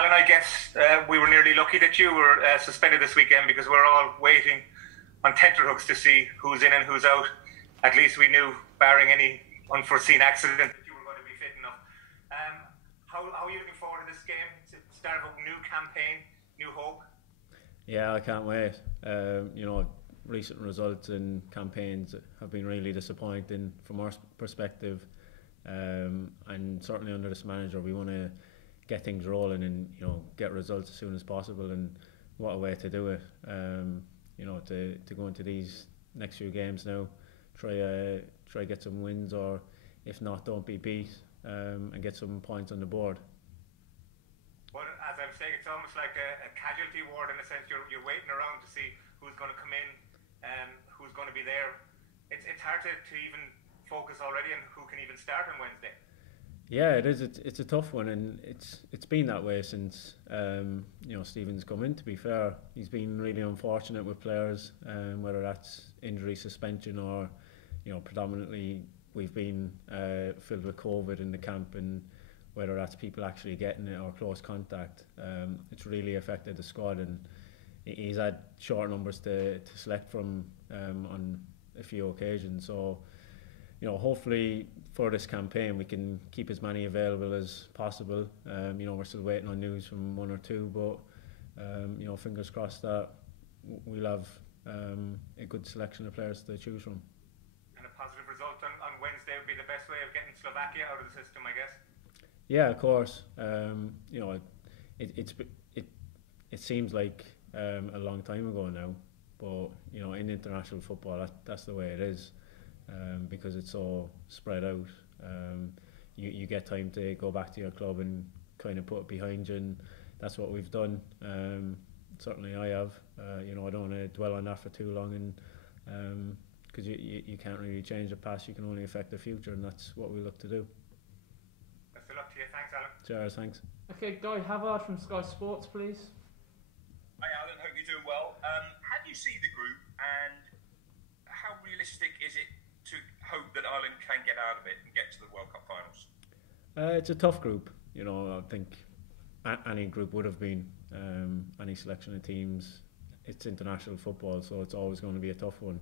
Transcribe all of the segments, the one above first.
Alan, I guess we were nearly lucky that you were suspended this weekend, because we're all waiting on tenterhooks to see who's in and who's out. At least we knew, barring any unforeseen accident, that you were going to be fit enough. How are you looking forward to this game? It's the start of a new campaign, new hope. Yeah, I can't wait. Recent results and campaigns have been really disappointing from our perspective, and certainly under this manager, we want to get things rolling and get results as soon as possible. And what a way to do it! To go into these next few games now, try get some wins, or if not, don't be beat, and get some points on the board. Well, as I'm saying, it's almost like a casualty ward in a sense. You're waiting around to see who's going to come in, who's going to be there. It's hard to even focus already on who can even start on Wednesday. Yeah, it is. It's a tough one, and it's been that way since Stephen's come in. To be fair, he's been really unfortunate with players, whether that's injury, suspension, or predominantly we've been filled with COVID in the camp, and whether that's people actually getting it or close contact. It's really affected the squad, and he's had short numbers to select from on a few occasions. So hopefully for this campaign we can keep as many available as possible. We're still waiting on news from one or two, but fingers crossed that we'll have a good selection of players to choose from. And a positive result on Wednesday would be the best way of getting Slovakia out of the system, I guess. Yeah, of course. It seems like a long time ago now, but in international football, that's the way it is. Because it's so spread out, you get time to go back to your club and kind of put it behind you, and that's what we've done. Certainly I have. I don't want to dwell on that for too long, and because you can't really change the past, you can only affect the future, and that's what we look to do. Best of luck to you. Thanks, Alan. Cheers, thanks. Okay, Guy Havard from Sky Sports, please. Hi Alan, hope you're doing well. How do you see the group, and how realistic is it to hope that Ireland can get out of it and get to the World Cup finals? It's a tough group. I think any group would have been, any selection of teams. It's international football, so it's always going to be a tough one.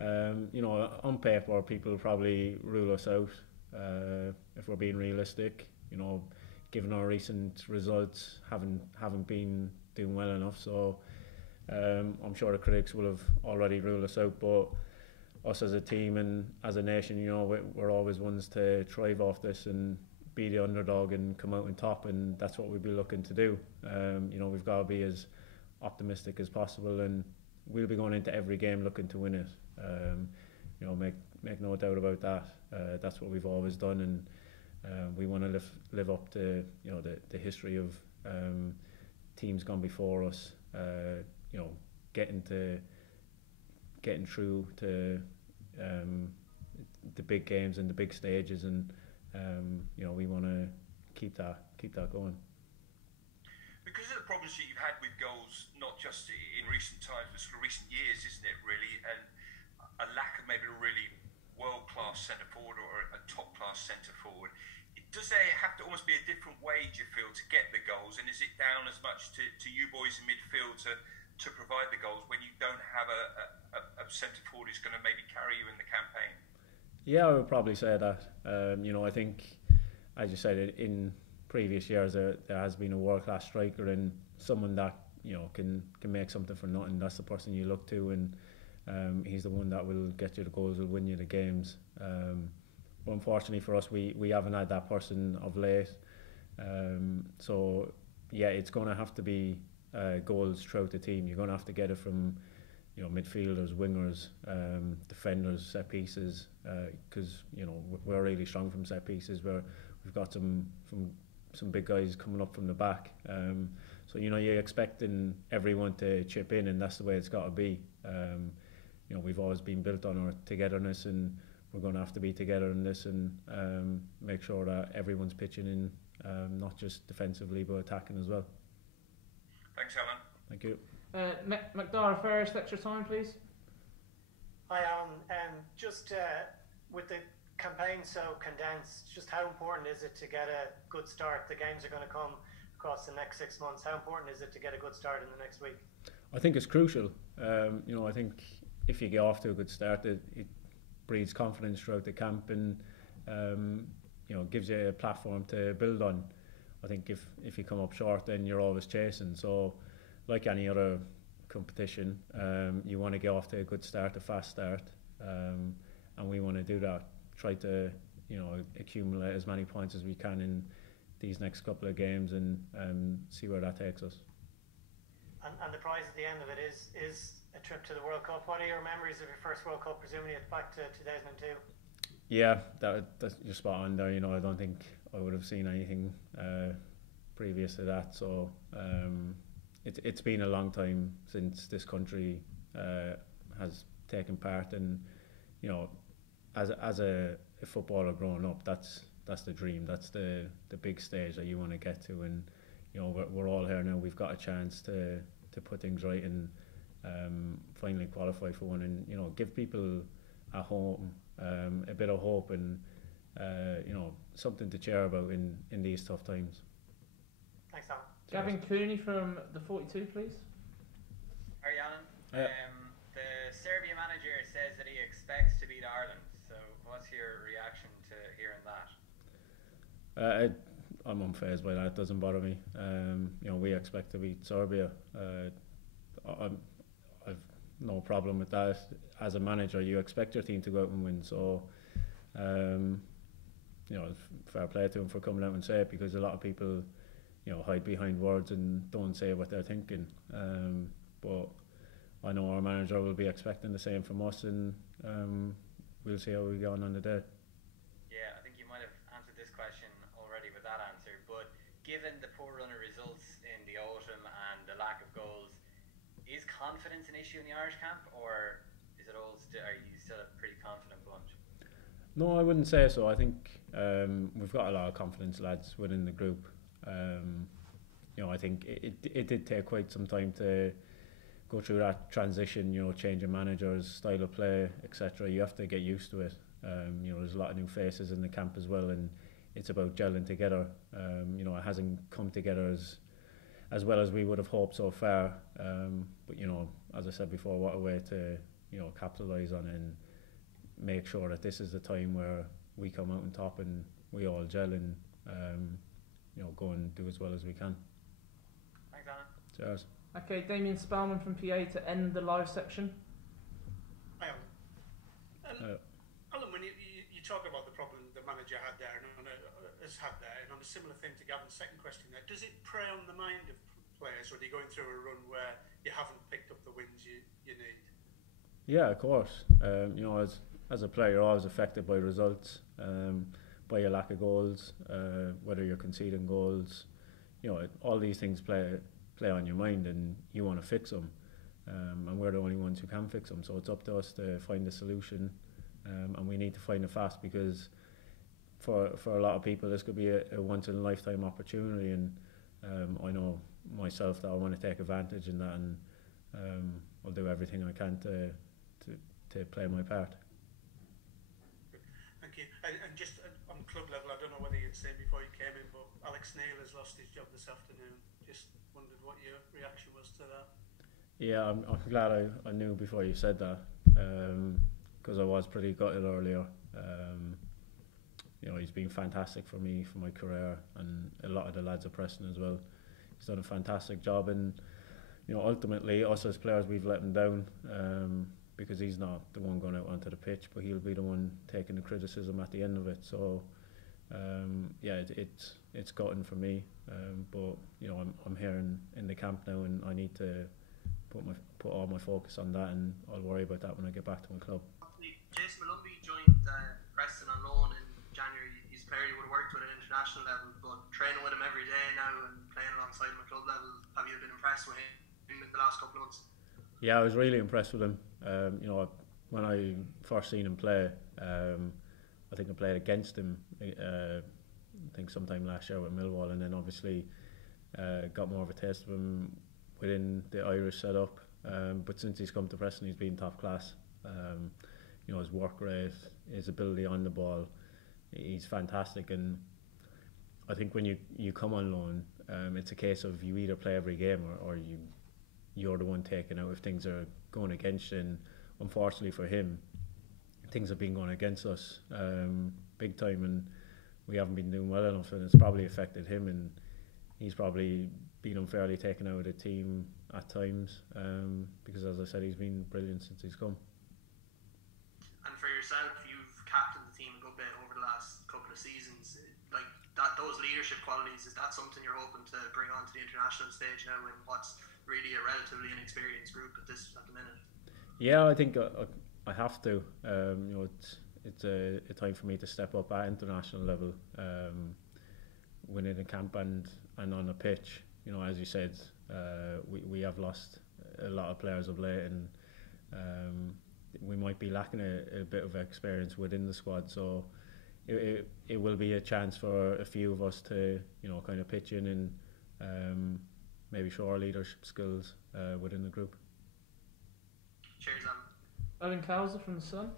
On paper, people probably rule us out, if we're being realistic. Given our recent results, haven't been doing well enough. So I'm sure the critics will have already ruled us out, but us as a team and as a nation, we're always ones to thrive off this and be the underdog and come out on top, and that's what we'll be looking to do. We've got to be as optimistic as possible, and we'll be going into every game looking to win it. Make no doubt about that. That's what we've always done, and we want to live up to the history of teams gone before us. Getting through to the big games and the big stages, and we want to keep that going. Because of the problems that you've had with goals, not just in recent times, but sort of recent years, isn't it really, and a lack of maybe a really world-class centre forward or a top-class centre forward, does there have to almost be a different way, do you feel, to get the goals, and is it down as much to you boys in midfield to provide the goals when you don't have a centre forward who's going to maybe carry you in the campaign? Yeah, I would probably say that. I think, as you said, in previous years there has been a world-class striker and someone that can make something for nothing. That's the person you look to, and he's the one that will get you the goals, will win you the games. But unfortunately for us, we haven't had that person of late. So yeah, it's going to have to be goals throughout the team. You're going to have to get it from midfielders, wingers, defenders, set pieces, because we're really strong from set pieces. We've got some big guys coming up from the back. So you're expecting everyone to chip in, and that's the way it's got to be. We've always been built on our togetherness, and we're going to have to be together in this and make sure that everyone's pitching in, not just defensively but attacking as well. Thanks, Alan. Thank you. McDara Ferris, extra time, please. Hi, Alan. Just with the campaign so condensed, just how important is it to get a good start? The games are going to come across the next 6 months. How important is it to get a good start in the next week? I think it's crucial. I think if you get off to a good start, it breeds confidence throughout the camp and gives you a platform to build on. I think if you come up short, then you're always chasing. So, like any other competition, you want to get off to a good start, a fast start, and we want to do that. Try to accumulate as many points as we can in these next couple of games and see where that takes us. And the prize at the end of it is a trip to the World Cup. What are your memories of your first World Cup? Presumably it's back to 2002. Yeah, that's you're spot on there. I don't think I would have seen anything previous to that. So it's been a long time since this country has taken part, and as a footballer growing up, that's the dream. That's the big stage that you want to get to, and we're all here now. We've got a chance to put things right and finally qualify for one, and give people at home a bit of hope and something to cheer about in these tough times. Thanks, Alan. Gavin Cooney from the 42, please. How are you, Alan? The Serbia manager says that he expects to beat Ireland. So, what's your reaction to hearing that? I'm unfazed by that. It doesn't bother me. We expect to beat Serbia. I've no problem with that. As a manager, you expect your team to go out and win. So, fair play to him for coming out and say it, because a lot of people, hide behind words and don't say what they're thinking. But I know our manager will be expecting the same from us, and we'll see how we go on the day. Yeah, I think you might have answered this question already with that answer, but given the poor run of results in the autumn and the lack of goals, is confidence an issue in the Irish camp, or is it are you still a pretty confident bunch? No, I wouldn't say so. I think we've got a lot of confidence lads within the group. I think it did take quite some time to go through that transition, changing managers, style of play, etc. You have to get used to it. There's a lot of new faces in the camp as well, and it's about gelling together. It hasn't come together as well as we would have hoped so far. But as I said before, what a way to capitalise on it and make sure that this is the time where we come out on top and we all gel and go and do as well as we can. Thanks, Alan. Cheers. Okay, Damien Spellman from PA to end the live section. Hi, Alan. Alan, when you talk about the problem the manager had there and has had there, and on a similar thing to Gavin's second question there, does it prey on the mind of players when you're going through a run where you haven't picked up the wins you need? Yeah, of course. As a player, you're always affected by results, by your lack of goals, whether you're conceding goals. All these things play on your mind, and you want to fix them. And we're the only ones who can fix them. So it's up to us to find a solution, and we need to find it fast, because for a lot of people this could be a once in a lifetime opportunity, and I know myself that I want to take advantage in that, and I'll do everything I can to play my part. Thank you. And just on club level, I don't know whether you'd say before you came in, but Alex Neil has lost his job this afternoon. Just wondered what your reaction was to that. Yeah, I'm glad I knew before you said that, because I was pretty gutted earlier. He's been fantastic for me, for my career, and a lot of the lads at Preston as well. He's done a fantastic job, and ultimately us as players, we've let him down, because he's not the one going out onto the pitch, but he'll be the one taking the criticism at the end of it. So it's gotten for me, but I'm here in the camp now, and I need to put all my focus on that, and I'll worry about that when I get back to my club. Jason Malumbi joined Preston on loan in January. He's a player you would have worked with at international level, but training with him every day now and playing alongside him at club level, have you been impressed with him in the last couple of months? Yeah, I was really impressed with him. When I first seen him play, I think I played against him. I think sometime last year with Millwall, and then obviously got more of a taste of him within the Irish setup. But since he's come to Preston, he's been top class. His work rate, his ability on the ball, he's fantastic. And I think when you come on loan, it's a case of you either play every game or you're the one taken out if things are going against you. And unfortunately for him, things have been going against us big time, and we haven't been doing well enough, and it's probably affected him, and he's probably been unfairly taken out of the team at times, because as I said, he's been brilliant since he's come. And for yourself, you've captained the team a good bit over the last couple of seasons. Like that, those leadership qualities, is that something you're hoping to bring onto the international stage now in what's really a relatively inexperienced group at the minute? Yeah, I think I have to. It's a time for me to step up at international level, winning a camp and on a pitch. As you said, we have lost a lot of players of late, and we might be lacking a bit of experience within the squad. So it will be a chance for a few of us to kind of pitch in and maybe show our leadership skills within the group. Cheers, Alan Cowser from The Sun.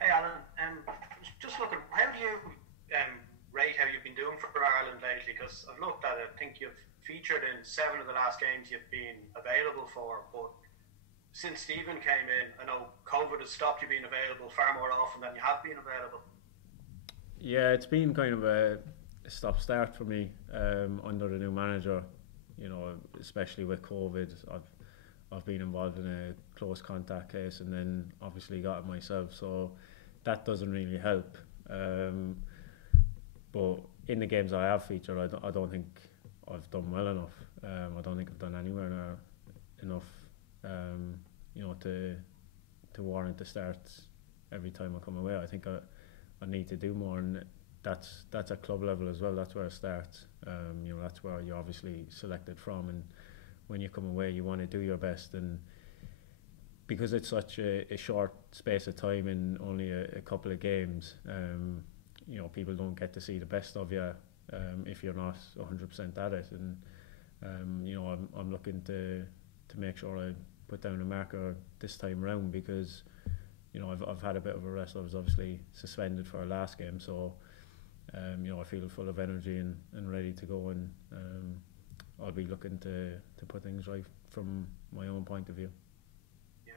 Hey Alan, just looking, how do you rate how you've been doing for Ireland lately? Because I've looked at it, I think you've featured in 7 of the last games you've been available for, but since Stephen came in, I know COVID has stopped you being available far more often than you have been available. Yeah, it's been kind of a stop-start for me under the new manager, especially with COVID. I've been involved in a close contact case and then obviously got it myself, so that doesn't really help. But in the games I have featured, I don't think I've done well enough. I don't think I've done anywhere near enough, to warrant the starts every time I come away. I think I need to do more, and that's at club level as well. That's where it starts. That's where you're obviously selected from, and when you come away, you want to do your best. And because it's such a short space of time in only a couple of games, people don't get to see the best of you if you're not 100% at it. And I'm looking to make sure I put down a marker this time round, because I've had a bit of a rest. I was obviously suspended for our last game, so I feel full of energy and ready to go, and I'll be looking to put things right from my own point of view. Yeah.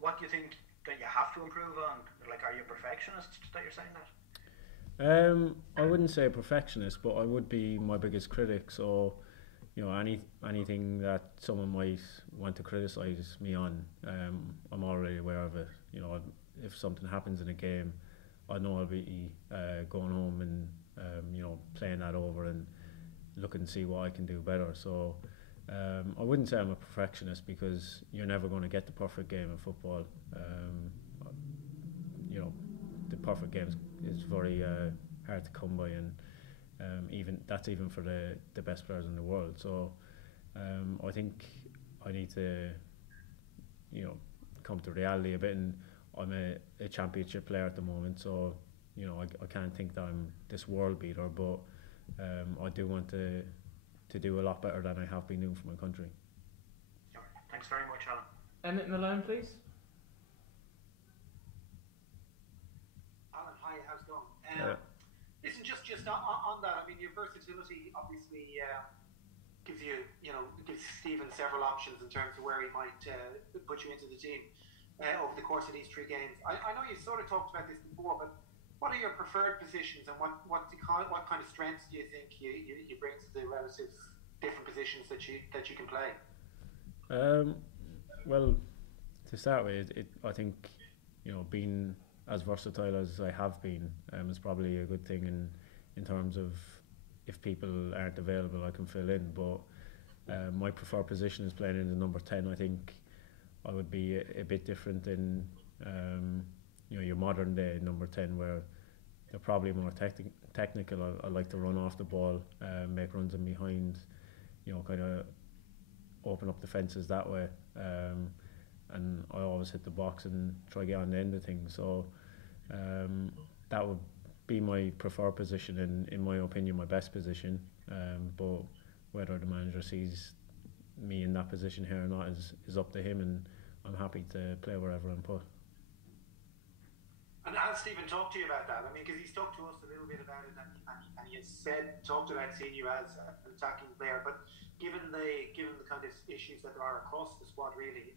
What do you think that you have to improve on? Like, are you a perfectionist that you're saying that? I wouldn't say a perfectionist, but I would be my biggest critic. So, anything that someone might want to criticise me on, I'm already aware of it. If something happens in a game, I know I'll be going home and playing that over and looking to see what I can do better. So I wouldn't say I'm a perfectionist, because you're never going to get the perfect game in football. The perfect game is very hard to come by, and even for the best players in the world. So I think I need to come to reality a bit, and I'm a championship player at the moment, so I can't think that I'm this world beater, but I do want to do a lot better than I have been doing for my country. Thanks very much, Alan. Emmett Malone, please. Alan, hi, how's it going? Listen, just on that, I mean, your versatility obviously gives Stephen several options in terms of where he might put you into the team over the course of these 3 games. I know you sort of talked about this before, but what are your preferred positions, and what kind of strengths do you think you bring to the relative different positions that you can play? Well, to start with, I think being as versatile as I have been is probably a good thing in terms of if people aren't available, I can fill in. But my preferred position is playing in the number 10. I think I would be a bit different in your modern day number 10, where they're probably more technical. I like to run off the ball, make runs in behind, kind of open up the fences that way, and I always hit the box and try to get on the end of things. So that would be my preferred position, and in my opinion my best position, but whether the manager sees me in that position here or not is up to him, and I'm happy to play wherever I'm put. And has Stephen talked to you about that? I mean, because he's talked to us a little bit about it, and he has talked about seeing you as an attacking player. But given the kind of issues that there are across the squad, really,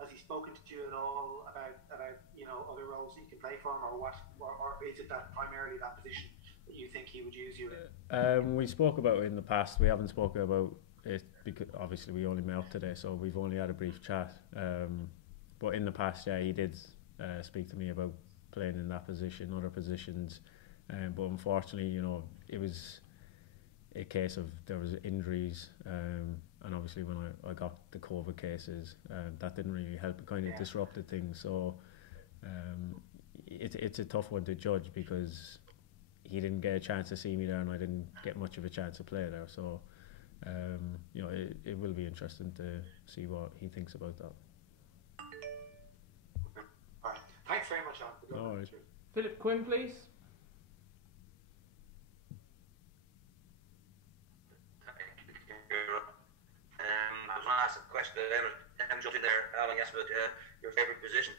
has he spoken to you at all about other roles that you can play for him, or what, or is it that primarily that position that you think he would use you in? We spoke about it in the past. We haven't spoken about it because obviously we only met up today, so we've only had a brief chat. But in the past, yeah, he did speak to me about playing in that position, other positions, but unfortunately, it was a case of there was injuries, and obviously when I got the COVID cases, that didn't really help. It kind of disrupted things. So it's a tough one to judge because he didn't get a chance to see me there, and I didn't get much of a chance to play there. So it will be interesting to see what he thinks about that. Thanks very much, Alan. No worries. Philip Quinn, please. I was going to ask a question, I'm jumping there, Alan, asked about your favourite position.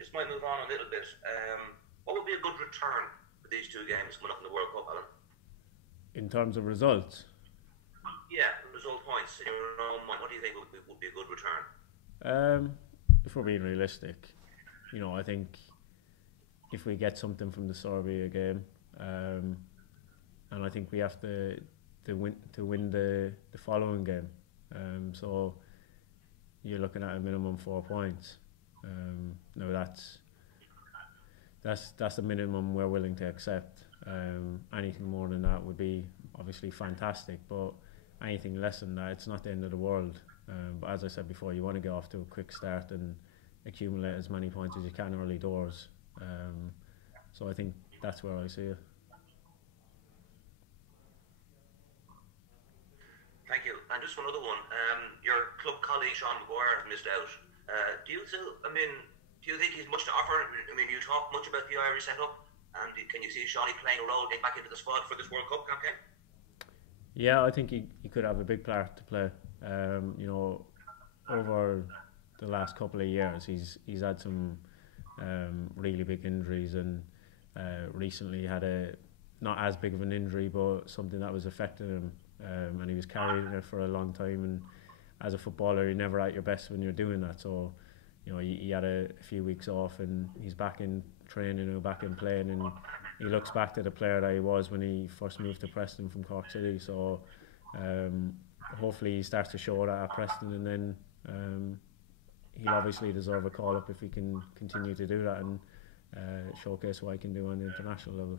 This might move on a little bit. What would be a good return for these two games coming up in the World Cup, Alan? In terms of results? Yeah, result points. In your own mind, what do you think would be a good return? If we're being realistic, I think if we get something from the Serbia game, and I think we have to win the following game. So you're looking at a minimum 4 points. No, that's the minimum we're willing to accept. Anything more than that would be obviously fantastic, but anything less than that, it's not the end of the world. But as I said before, you want to get off to a quick start and accumulate as many points as you can early doors. So I think that's where I see it. Thank you. And just one other one. Your club colleague Sean Maguire missed out. Do you think he's much to offer? I mean, you talk much about the Irish setup, and can you see Sean playing a role, getting back into the squad for this World Cup campaign? Yeah, I think he could have a big part to play. Over the last couple of years, he's had some really big injuries, and recently had not as big of an injury, but something that was affecting him, and he was carrying it for a long time. And as a footballer, you're never at your best when you're doing that. So, he had a few weeks off, and he's back in training, back in playing, and he looks back to the player that he was when he first moved to Preston from Cork City. So hopefully he starts to show that at Preston, and then he'll obviously deserve a call up if he can continue to do that and showcase what he can do on the international level.